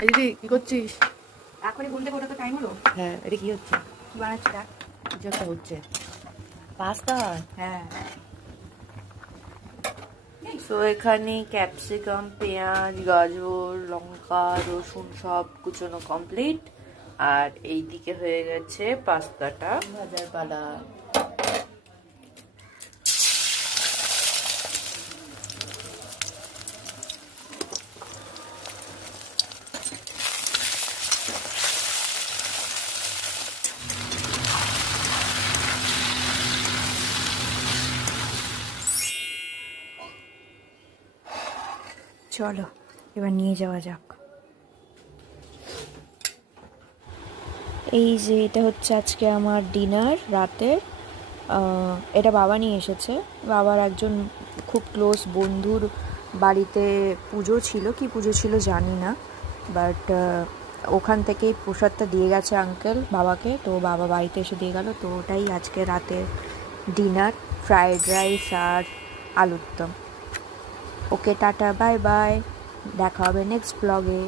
দিদি কি করছিস? এখনই ঘুম থেকে ওঠা তো টাইম হলো। হ্যাঁ, এটা কি হচ্ছে? কি বানাচ্ছি দেখ। কিছু একটা হচ্ছে। পাস্তা। হ্যাঁ সো এখানে ক্যাপসিকাম, পেঁয়াজ, গাজর, লঙ্কা, রসুন সব কুচোনো কমপ্লিট। আর এইদিকে হয়ে গেছে পাস্তাটা ভাজার পালা। চলো এবার নিয়ে যাওয়া যাক। এই যে এটা হচ্ছে আজকে আমার ডিনার রাতের। এটা বাবা নিয়ে এসেছে। বাবার একজন খুব ক্লোজ বন্ধুর বাড়িতে পুজো ছিল, কি পুজো ছিল জানি না, বাট ওখান থেকেই প্রসাদটা দিয়ে গেছে আঙ্কেল বাবাকে, তো বাবা বাড়িতে এসে দিয়ে গেল। তো ওটাই আজকে রাতের ডিনার, ফ্রায়েড রাইস আর আলুর দম। ওকে টাটা, বাই বাই, দেখা হবে নেক্সট ব্লগে।